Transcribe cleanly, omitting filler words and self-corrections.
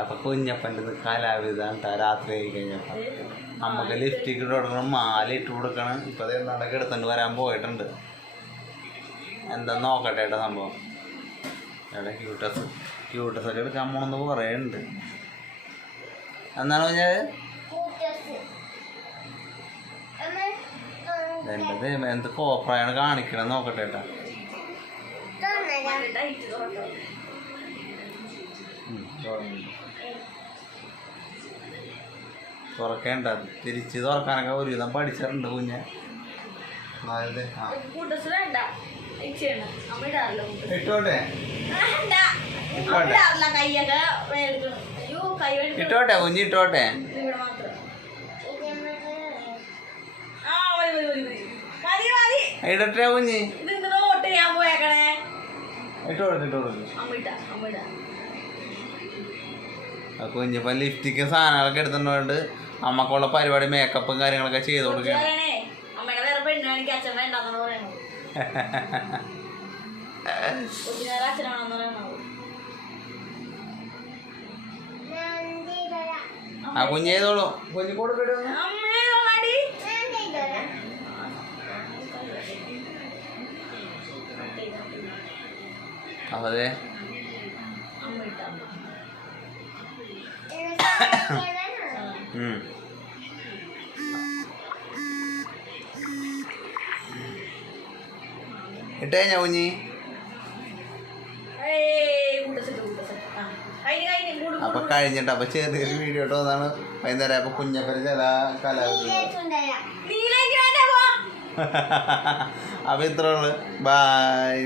അപ്പൊ കുഞ്ഞപ്പൻ്റെ കലാവിധാണ് രാത്രി ആയി കഴിഞ്ഞപ്പോൾ നമുക്ക് ലിഫ്റ്റിക്ക് ഇട്ട് കൊടുക്കണം, മാല ഇട്ട് കൊടുക്കണം. ഇപ്പം നടക്ക് എടുത്തുകൊണ്ട് വരാൻ പോയിട്ടുണ്ട്. എന്താ നോക്കട്ടെ ഏട്ടാ സംഭവം. എവിടെ ക്യൂട്ടസ് ഒക്കെ എടുക്കാൻ പോണെന്ന് പറയുന്നുണ്ട്. എന്നാണ് പറഞ്ഞത് എൻ്റെ എന്ത് കോപ്രായാണ് കാണിക്കണം നോക്കട്ടെ ഏട്ടാ. തുറക്കേണ്ട, തിരിച്ച് തുറക്കാനൊക്കെ ഒരുവിധം പഠിച്ചിട്ടുണ്ട് കുഞ്ഞ്. ഇട്ടോട്ടെ ഇട്ടോട്ടെ കുഞ്ഞ് ഇട്ടോട്ടെ. ഇടട്ടെ കുഞ്ഞ് കുഞ്ഞിപ്പം ലിഫ്റ്റിക്ക് സാധനങ്ങളൊക്കെ എടുത്തിട്ടുണ്ട്. അമ്മക്കുള്ള പരിപാടി മേക്കപ്പും കാര്യങ്ങളൊക്കെ ചെയ്ത് കൊടുക്കുകയാണ്. ആ കുഞ്ഞ് ചെയ്തോളൂ. കുഞ്ഞ് കൊടുക്കട്ടെ. അതെ ഇട്ടേ ഞാൻ കുഞ്ഞി. അപ്പൊ കഴിഞ്ഞിട്ട് അപ്പൊ ചെറിയൊരു വീഡിയോ ഇട്ടോ എന്നാണ് വൈകുന്നേരം. അപ്പൊ കുഞ്ഞപ്പന് ചില കലാവിധി. അപ്പൊ ഇത്രയുള്ളു. ബൈ.